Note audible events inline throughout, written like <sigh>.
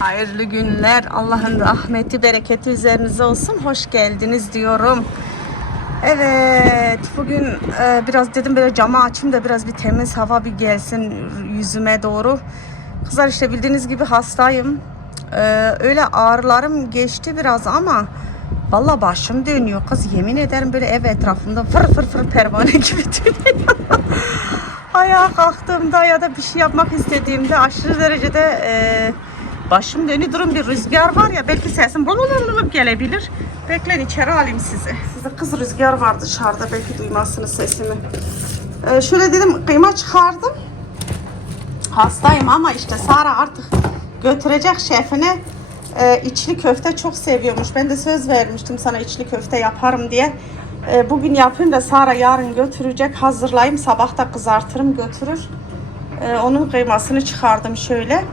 Hayırlı günler. Allah'ın rahmeti, bereketi üzerinize olsun. Hoş geldiniz diyorum. Evet, bugün e, biraz dedim böyle camı açayım da biraz bir temiz hava bir gelsin yüzüme doğru. Kızlar işte bildiğiniz gibi hastayım. E, öyle ağrılarım geçti biraz ama Valla başım dönüyor kız yemin ederim böyle ev etrafında fır fır fır pervane <laughs> gibi dönüyor. Ayağa kalktığımda ya da bir şey yapmak istediğimde aşırı derecede e, başım dönüyor. Durun bir rüzgar var ya belki sesim bululululup gelebilir. Bekleyin içeri alayım sizi. Size kız rüzgar var dışarıda belki duymazsınız sesimi. E, şöyle dedim kıyma çıkardım. Hastayım ama işte Sara artık götürecek şefine e, içli köfte çok seviyormuş. Ben de söz vermiştim sana içli köfte yaparım diye. E, bugün yapayım da Sara yarın götürecek. Hazırlayayım. Sabah da kızartırım götürür. E, onun kıymasını çıkardım şöyle.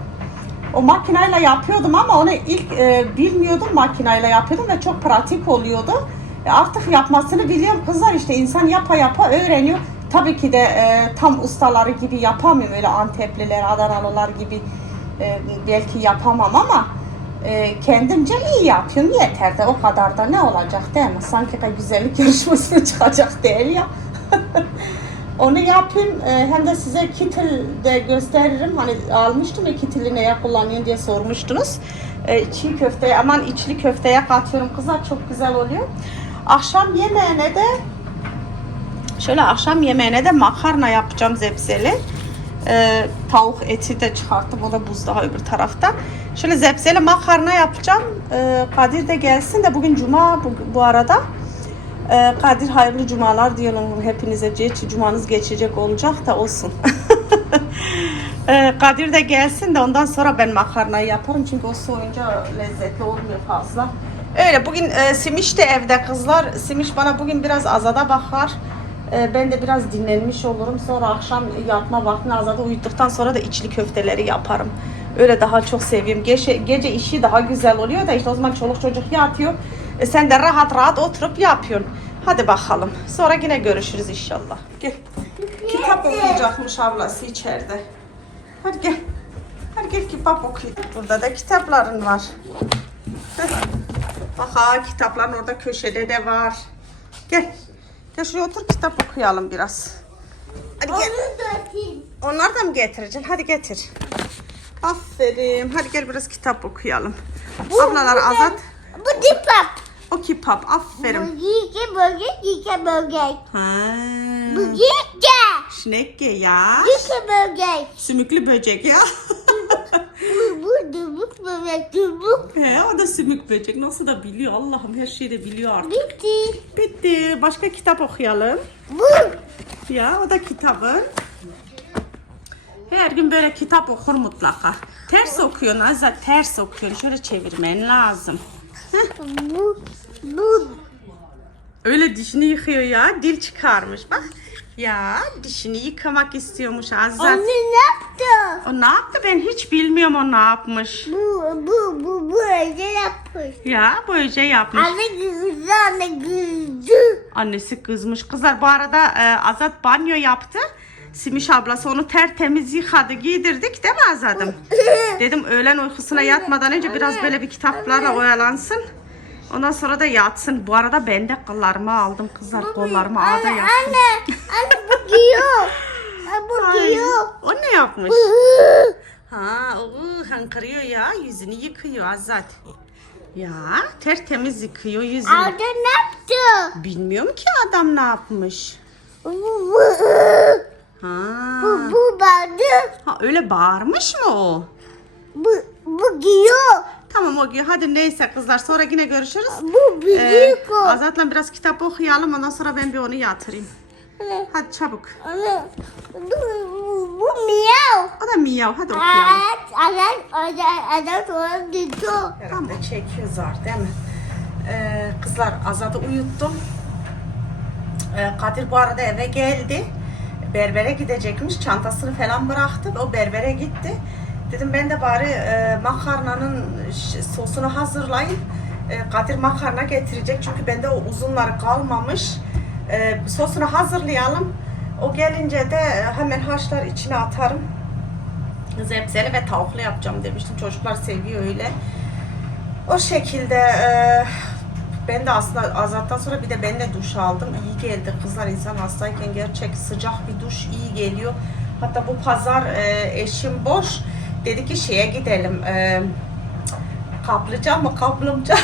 O makineyle yapıyordum ama onu ilk e, bilmiyordum makineyle yapıyordum ve çok pratik oluyordu. E, artık yapmasını biliyorum kızlar işte insan yapa yapa öğreniyor. Tabii ki de e, tam ustaları gibi yapamıyorum öyle Antepliler, Adanalılar gibi e, belki yapamam ama e, kendimce iyi yapıyorum yeter de o kadar da ne olacak değil mi? Sanki bir güzellik <laughs> yarışmasına çıkacak değil ya. <laughs> Onu yapayım e, hem de size kitil de gösteririm. Hani almıştım ya kitili neye kullanıyorsun diye sormuştunuz. E, çiğ köfteye aman içli köfteye katıyorum kızlar çok güzel oluyor. Akşam yemeğine de şöyle akşam yemeğine de makarna yapacağım zepseli. E, tavuk eti de çıkarttım o da buzdağı öbür tarafta. Şöyle zepseli makarna yapacağım. E, Kadir de gelsin de bugün cuma bu, bu arada. Ee, Kadir hayırlı cumalar diyorum hepinize. Cumanız geçecek olacak da olsun. <laughs> Ee, Kadir de gelsin de ondan sonra ben makarnayı yaparım. Çünkü o soğuyunca lezzetli olmuyor fazla. Öyle bugün e, Simiş de evde kızlar. Simiş bana bugün biraz azada bakar. E, ben de biraz dinlenmiş olurum. Sonra akşam yatma vaktini azada uyuduktan sonra da içli köfteleri yaparım. Öyle daha çok seviyorum. Gece, gece işi daha güzel oluyor da işte o zaman çoluk çocuk yatıyor. E, sen de rahat rahat oturup yapıyorsun. Hadi bakalım. Sonra yine görüşürüz inşallah. Gel. Kitap okuyacakmış ablası içeride. Hadi gel. Hadi gel kitap okuyalım. Burada da kitapların var. Bak ha kitapların orada köşede de var. Gel. Gel şuraya otur kitap okuyalım biraz. Hadi gel. Onları da mı getireceksin? Hadi getir. Aferin. Hadi gel biraz kitap okuyalım. Ablalar Azat. Bu dipap. O kitap. Aferin. Bu giyke bölge, giyke bölge. Ha. Bu giyke. Şnekke ya. Giyke bölge. Sümüklü böcek ya. Bu, bu dubuk bölge, dubuk. He, o da sümük böcek. Nasıl da biliyor. Allah'ım her şeyi de biliyor artık. Bitti. Bitti. Başka kitap okuyalım. Bu. Ya o da kitabın. Her gün böyle kitap okur mutlaka. Ters okuyorsun Azat. Ters okuyorsun. Şöyle çevirmen lazım. Bu. Bu. Öyle dişini yıkıyor ya. Dil çıkarmış bak. Ya dişini yıkamak istiyormuş Azat. Anne ne yaptı? O ne yaptı ben hiç bilmiyorum o ne yapmış. Bu, bu, bu, bu evde yapmış. Ya böylece yapmış. Anne kızdı, anne kızdı. Annesi kızmış. Kızlar bu arada e, Azat banyo yaptı. Simiş ablası onu tertemiz yıkadı giydirdik değil mi Azad'ım? <laughs> Dedim öğlen uykusuna yatmadan önce biraz böyle bir kitaplarla oyalansın. Ondan sonra da yatsın. Bu arada ben de kıllarımı aldım kızlar. Kollarımı ağda Anne, yaptım. anne, anne bu giyiyor. Bu giyiyor. o ne yapmış? <laughs> Ha, o hankırıyor ya. Yüzünü yıkıyor Azat. Ya tertemiz yıkıyor yüzünü. Anne ne yaptı? Bilmiyorum ki adam ne yapmış. <laughs> Ha. bu, bu bağırdı. Ha öyle bağırmış mı o? Bu, bu giyiyor. Tamam o gün. Hadi neyse kızlar sonra yine görüşürüz. Bu Ee, büyük o. Azat'la biraz kitap okuyalım ondan sonra ben bir onu yatırayım. Anne, Hadi çabuk. anne, bu, bu, bu miyav. O da miyav hadi okuyalım. Evet, evet, evet, evet, evet, gidiyor. Herhalde çekiyor zar değil mi? Ee, kızlar Azat'ı uyuttum. Ee, Kadir bu arada eve geldi. Berbere gidecekmiş. Çantasını falan bıraktı. O berbere gitti. Dedim ben de bari e, makarnanın sosunu hazırlayayım. E, Kadir makarna getirecek. Çünkü bende o uzunları kalmamış. E, sosunu hazırlayalım. O gelince de e, hemen haşlar içine atarım. zepseli ve tavuklu yapacağım demiştim. Çocuklar seviyor öyle. O şekilde e, ben de aslında azattan sonra bir de ben de duş aldım. İyi geldi kızlar insan hastayken gerçek sıcak bir duş iyi geliyor. Hatta bu pazar e, eşim boş. Dedi ki şeye gidelim. E, kaplıca mı kaplımca?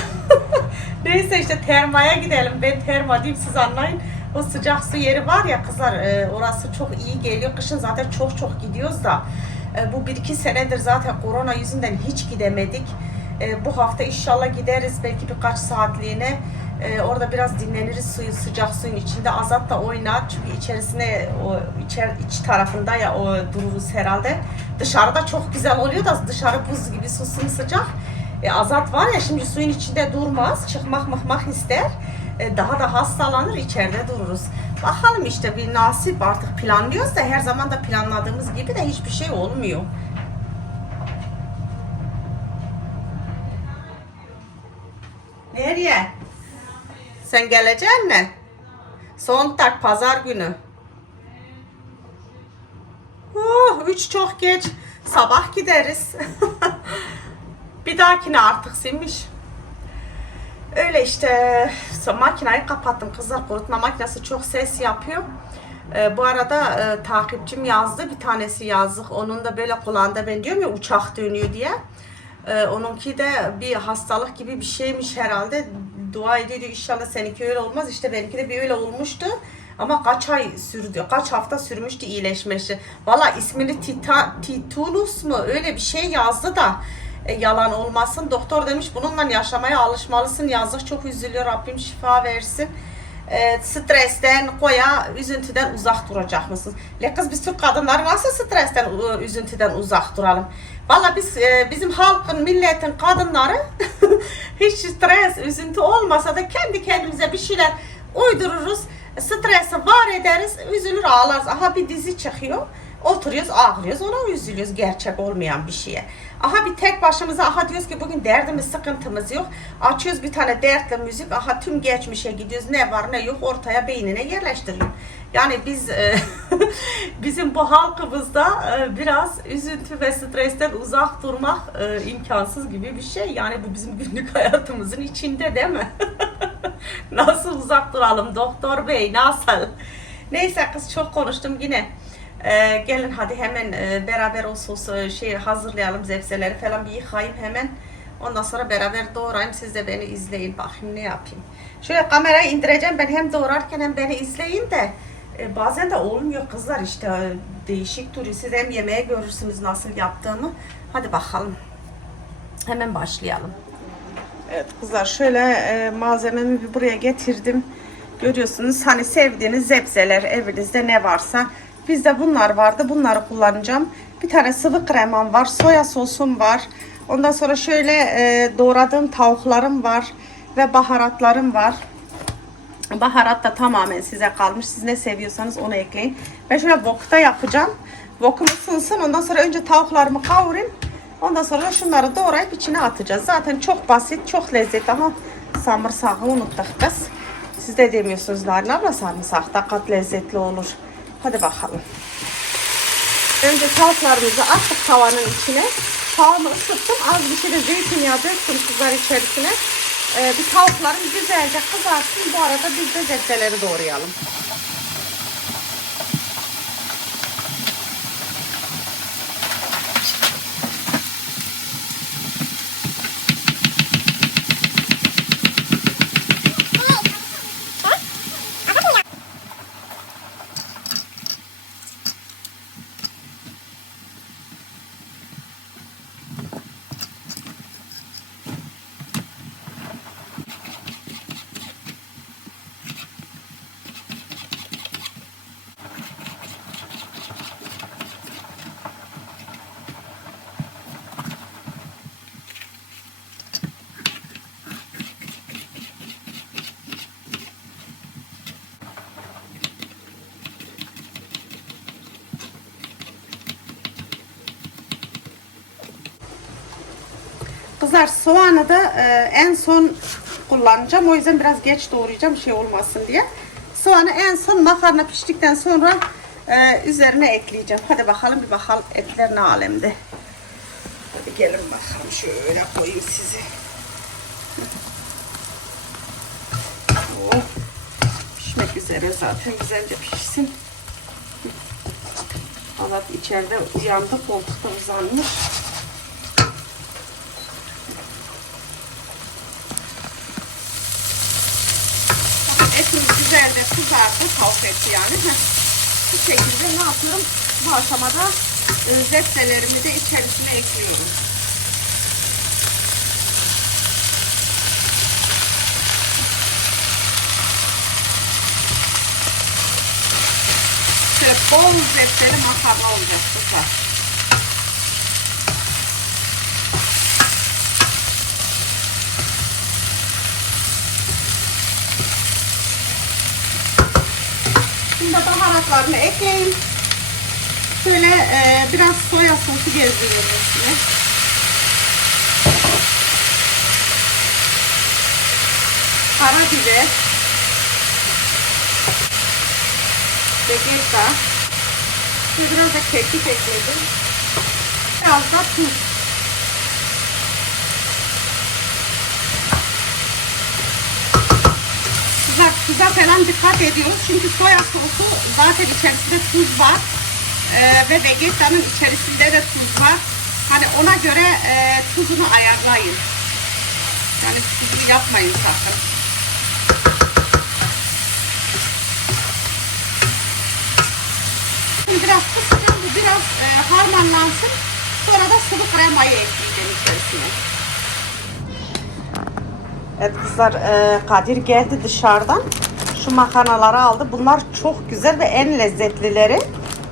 <laughs> Neyse işte termaya gidelim. Ben terma diyeyim siz anlayın. O sıcak su yeri var ya kızlar e, orası çok iyi geliyor. Kışın zaten çok çok gidiyoruz da. E, bu bir iki senedir zaten korona yüzünden hiç gidemedik. E, bu hafta inşallah gideriz belki birkaç saatliğine. E, orada biraz dinleniriz suyu sıcak suyun içinde. Azat da oynar çünkü içerisine o içer, iç tarafında ya o dururuz herhalde. Dışarıda çok güzel oluyor da dışarı buz gibi su sıcak. E, Azat var ya şimdi suyun içinde durmaz. Çıkmak mıkmak ister. E, daha da hastalanır içeride dururuz. Bakalım işte bir nasip artık planlıyoruz da her zaman da planladığımız gibi de hiçbir şey olmuyor. Nereye? Sen geleceksin mi? Sontak pazar günü. Oh, üç çok geç. Sabah gideriz. <laughs> bir dahakine artık sinmiş. Öyle işte makinayı kapattım. Kızlar kurutma makinesi çok ses yapıyor. Ee, bu arada e, takipçim yazdı. Bir tanesi yazdık. Onun da böyle kulağında ben diyorum ya uçak dönüyor diye. Ee, onunki de bir hastalık gibi bir şeymiş herhalde. Dua ediyor inşallah seninki öyle olmaz. İşte benimki de bir öyle olmuştu. Ama kaç ay sürdü, kaç hafta sürmüştü iyileşmesi. Valla ismini Tita, Titulus mu öyle bir şey yazdı da e, yalan olmasın. Doktor demiş bununla yaşamaya alışmalısın. Yazık çok üzülüyor. Rabbim şifa versin. E, stresten, koya, üzüntüden uzak duracak mısınız? Le kız biz Türk kadınları nasıl stresten, üzüntüden uzak duralım? Valla biz e, bizim halkın, milletin kadınları <laughs> hiç stres, üzüntü olmasa da kendi kendimize bir şeyler uydururuz. Stresi var ederiz, üzülür ağlarız. Aha bir dizi çıkıyor. Oturuyoruz ağlıyoruz ona üzülüyoruz gerçek olmayan bir şeye. Aha bir tek başımıza aha diyoruz ki bugün derdimiz sıkıntımız yok. Açıyoruz bir tane dertli müzik aha tüm geçmişe gidiyoruz ne var ne yok ortaya beynine yerleştiriyor. Yani biz e, <laughs> bizim bu halkımızda e, biraz üzüntü ve stresten uzak durmak e, imkansız gibi bir şey. Yani bu bizim günlük <laughs> hayatımızın içinde değil mi? <laughs> nasıl uzak duralım doktor bey nasıl? Neyse kız çok konuştum yine. Ee, gelin hadi hemen e, beraber o sosu şey hazırlayalım zepseleri falan bir yıkayayım hemen. Ondan sonra beraber doğrayayım siz de beni izleyin bakayım ne yapayım. Şöyle kamerayı indireceğim ben hem doğrarken hem beni izleyin de e, bazen de olmuyor kızlar işte e, değişik duruyor. Siz hem yemeğe görürsünüz nasıl yaptığımı. Hadi bakalım. Hemen başlayalım. Evet kızlar şöyle e, malzememi buraya getirdim. Görüyorsunuz hani sevdiğiniz zepseler evinizde ne varsa. Bizde bunlar vardı. Bunları kullanacağım. Bir tane sıvı kremam var. Soya sosum var. Ondan sonra şöyle e, doğradığım tavuklarım var. Ve baharatlarım var. Baharat da tamamen size kalmış. Siz ne seviyorsanız onu ekleyin. Ben şöyle wokta yapacağım. Wokum ısınsın. Ondan sonra önce tavuklarımı kavurayım. Ondan sonra şunları doğrayıp içine atacağız. Zaten çok basit, çok lezzetli ama samırsağı unuttuk kız. Siz de demiyorsunuz Narin abla sarımsak da kat lezzetli olur. Hadi bakalım. Önce tavuklarımızı attık tavanın içine. Tavamı ısıttım. Az bir şey de zeytinyağı döktüm kızlar içerisine. Ee, bir tavuklarım güzelce kızarsın. Bu arada biz de zepseleri doğrayalım. Kızlar soğanı da e, en son kullanacağım. O yüzden biraz geç doğrayacağım şey olmasın diye. Soğanı en son makarna piştikten sonra Ee, üzerine ekleyeceğim. Hadi bakalım bir bakalım etler ne alemde. Hadi gelin bakalım şöyle koyayım sizi. Oh, pişmek üzere zaten güzelce pişsin. Allah içeride uyandı koltukta uzanmış. Etimiz güzel de kızardı tavuk eti yani. Bu şekilde ne yapıyorum? Bu aşamada e, zepselerimi de içerisine ekliyorum. Şöyle bol zepseli makarna olacak kızlar. Şimdi baharatlarını ekleyin. Şöyle e, biraz soya sosu gezdiriyorum üstüne. Karabiber. Vegeta. Ve biraz da kekik ekledim. Biraz da tuz. Tuza, falan dikkat ediyoruz. Çünkü soya sosu zaten içerisinde tuz var. Ee, ve vegetanın içerisinde de tuz var. Hani ona göre e, tuzunu ayarlayın. Yani tuzlu yapmayın sakın. Şimdi biraz kısacağım. Biraz e, harmanlansın. Sonra da sıvı kremayı ekleyeceğim içerisine. Evet kızlar e, Kadir geldi dışarıdan. Şu makarnaları aldı. Bunlar çok güzel ve en lezzetlileri.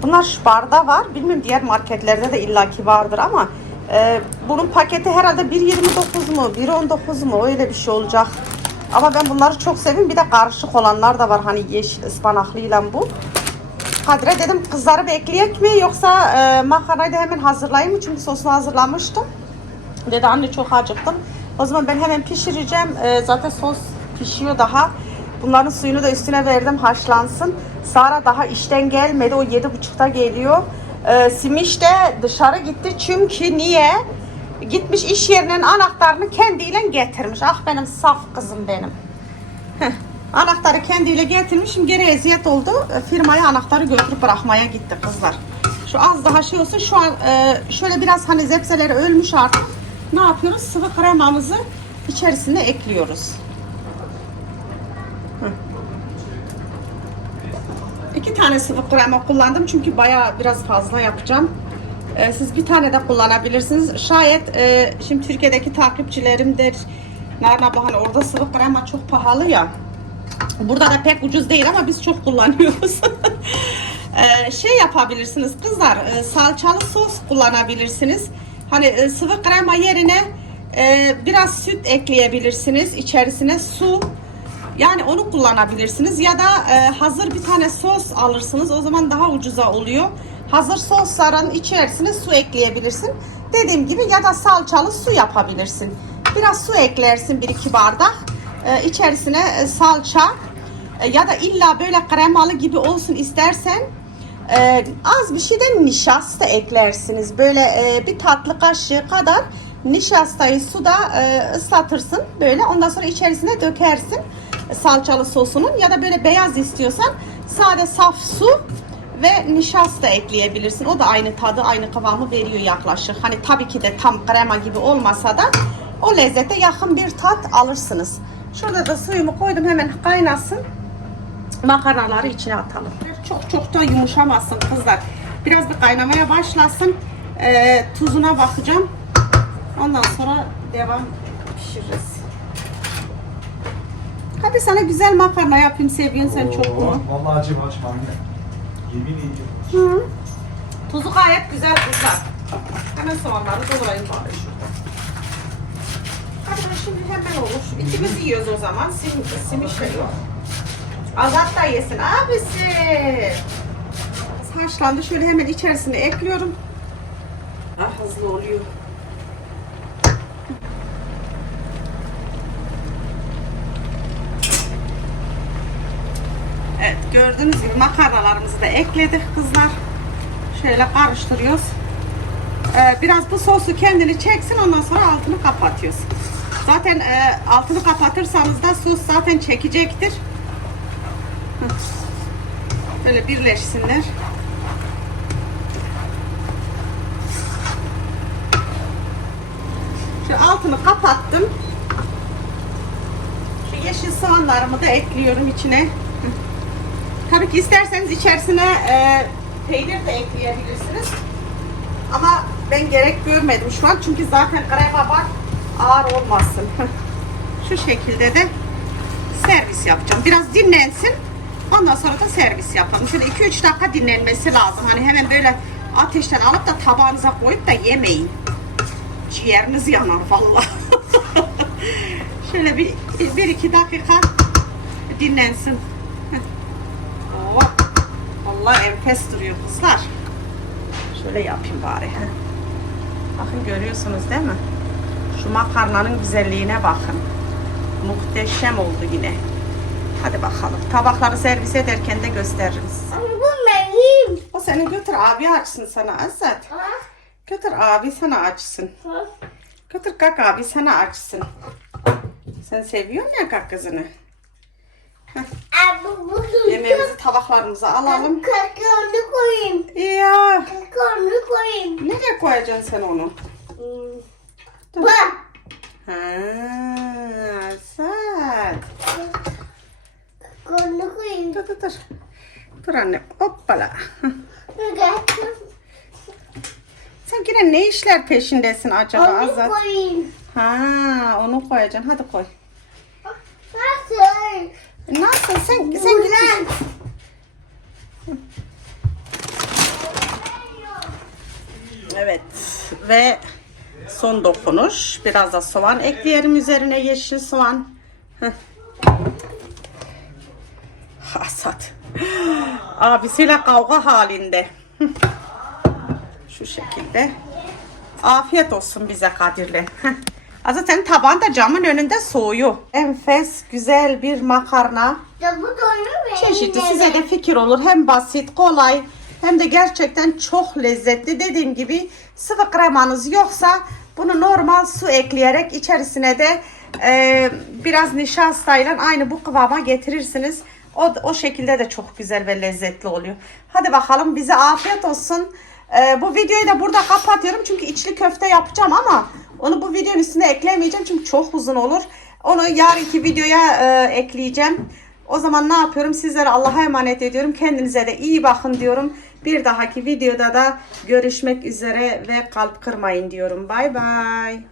Bunlar Spar'da var. Bilmiyorum diğer marketlerde de illaki vardır ama e, bunun paketi herhalde 1.29 mu 1.19 mu öyle bir şey olacak. Ama ben bunları çok seviyorum. Bir de karışık olanlar da var. Hani yeşil ıspanaklıyla bu. Kadir'e dedim kızları bekleyek mi yoksa e, makarnayı da hemen hazırlayayım mı? Çünkü sosunu hazırlamıştım. Dedi anne çok acıktım. O zaman ben hemen pişireceğim. Ee, zaten sos pişiyor daha. Bunların suyunu da üstüne verdim haşlansın. Sara daha işten gelmedi. O yedi buçukta geliyor. Ee, Simiş de dışarı gitti. Çünkü niye? Gitmiş iş yerinin anahtarını kendiyle getirmiş. Ah benim saf kızım benim. Heh, Anahtarı kendiyle getirmiş. Şimdi geri eziyet oldu. E, Firmaya anahtarı götürüp bırakmaya gitti kızlar. Şu az daha şey olsun. Şu an e, şöyle biraz hani zepseleri ölmüş artık. Ne yapıyoruz? Sıvı kremamızı içerisine ekliyoruz. Hı. İki tane sıvı krema kullandım çünkü bayağı biraz fazla yapacağım. Ee, siz bir tane de kullanabilirsiniz. Şayet e, şimdi Türkiye'deki takipçilerim der Narin abla hani orada sıvı krema çok pahalı ya. Burada da pek ucuz değil ama biz çok kullanıyoruz. <laughs> Ee, şey yapabilirsiniz kızlar e, salçalı sos kullanabilirsiniz. Hani e, sıvı krema yerine e, biraz süt ekleyebilirsiniz. İçerisine su yani onu kullanabilirsiniz ya da e, hazır bir tane sos alırsınız. O zaman daha ucuza oluyor. Hazır sosların içerisine su ekleyebilirsin. Dediğim gibi ya da salçalı su yapabilirsin. Biraz su eklersin 1-2 bardak. İçerisine salça ya da illa böyle kremalı gibi olsun istersen e, az bir şey de nişasta eklersiniz. Böyle e, bir tatlı kaşığı kadar nişastayı suda e, ıslatırsın. Böyle ondan sonra içerisine dökersin salçalı sosunun ya da böyle beyaz istiyorsan sade saf su ve nişasta ekleyebilirsin. O da aynı tadı, aynı kıvamı veriyor yaklaşık. Hani tabii ki de tam krema gibi olmasa da o lezzete yakın bir tat alırsınız. Şurada da suyumu koydum hemen kaynasın. Makarnaları içine atalım. Çok çok da yumuşamasın kızlar. Biraz bir kaynamaya başlasın. Ee, tuzuna bakacağım. Ondan sonra devam pişiririz. Hadi sana güzel makarna yapayım seviyorsun sen çok bunu. Vallahi acım açma anne. Yemin ediyorum. Hı. Tuzu gayet güzel kızlar. Hemen soğanları doğrayayım bari şurada. Hadi ben şimdi hemen olur. İkimiz yiyoruz o zaman. Sim, simiş yok. Azat da yesin abisi. Haşlandı. Şöyle hemen içerisine ekliyorum. Daha hızlı oluyor. Evet Gördüğünüz gibi makarnalarımızı da ekledik kızlar. Şöyle karıştırıyoruz. Ee, biraz bu sosu kendini çeksin ondan sonra altını kapatıyoruz. Zaten e, altını kapatırsanız da sos zaten çekecektir. Böyle birleşsinler. Şu altını kapattım. Şu yeşil soğanlarımı da ekliyorum içine. Tabii ki isterseniz içerisine e, peynir de ekleyebilirsiniz. Ama ben gerek görmedim şu an çünkü zaten krema ağır olmasın. <laughs> Şu şekilde de servis yapacağım. Biraz dinlensin. Ondan sonra da servis yapalım. Şöyle 2-3 dakika dinlenmesi lazım. Hani hemen böyle ateşten alıp da tabağınıza koyup da yemeyin. Ciğeriniz yanar vallahi. <laughs> Şöyle bir, bir iki dakika dinlensin. Oh, vallahi enfes duruyor kızlar. Şöyle yapayım bari. he. Bakın görüyorsunuz değil mi? Şu makarnanın güzelliğine bakın. Muhteşem oldu yine. Hadi bakalım. Tabakları servis ederken de gösteririz. Ama bu benim. O seni götür abi açsın sana Azat. Ha? Götür abi sana açsın. Ha? Götür kalk abi sana açsın. Sen seviyorsun ya kalk kızını. Yemeğimizi tabaklarımıza alalım. Kakaonu koyayım. Ya Kakaonu koyayım. nereye koyacaksın sen onu? Hmm. Bak. Ha, Azat. Kakaonu koyayım. Dur dur dur. Dur annem. Hoppala. Bak. Sen yine ne işler peşindesin acaba Onu Azat? koyayım. Ha, onu koyacaksın. Hadi koy. Nasıl? Nasıl? Sen sen Buradan. git. Evet. Ve son dokunuş. Biraz da soğan ekleyelim üzerine yeşil soğan. Heh. Hasat. <gasps> Abisiyle kavga halinde. Şekilde. Afiyet olsun bize Kadir'le. <laughs> Heh. Zaten taban da camın önünde soğuyor. Enfes güzel bir makarna. Ya bu mu? Çeşitli size de fikir olur. Hem basit, kolay hem de gerçekten çok lezzetli. Dediğim gibi sıvı kremanız yoksa bunu normal su ekleyerek içerisine de e, biraz nişastayla aynı bu kıvama getirirsiniz. O, o şekilde de çok güzel ve lezzetli oluyor. Hadi bakalım bize afiyet olsun. E, bu videoyu da burada kapatıyorum çünkü içli köfte yapacağım ama onu bu videonun üstüne eklemeyeceğim çünkü çok uzun olur. Onu yarınki videoya e, ekleyeceğim. O zaman ne yapıyorum? Sizlere Allah'a emanet ediyorum. Kendinize de iyi bakın diyorum. Bir dahaki videoda da görüşmek üzere ve kalp kırmayın diyorum. Bay bay.